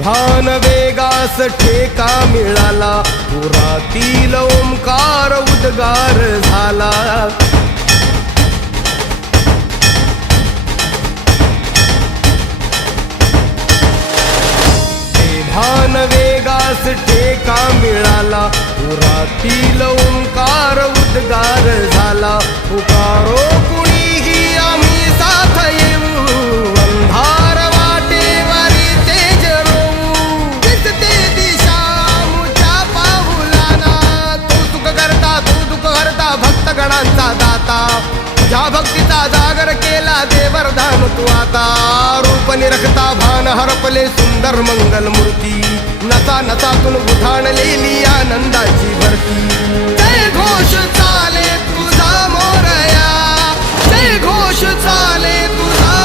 भान वेगास ठेका मिळाला, पुरातील ओंकार उद्गार झाला. भान वेगास ठेका मिळाला, पुरातील ओंकार उद्गार झाला. पुकारो कुणीही आम्ही साथ येऊ, अंधार वाटेवारी तेज रोवू. दिसते दिशा मुच्या पाऊलाना, तू सुख करता तू दुःख हरता, भक्तगणांचा दाता. तुझ्या भक्तीचा जागर केला दे वरदान तू आता. रूप निरखता भान हरपले सुंदर मंगल मूर्ती, नसा नसातून उठाणलेली आनंदाची भरती. जय घोष चाले तुझा मोरया, जय घोष चाले तुझा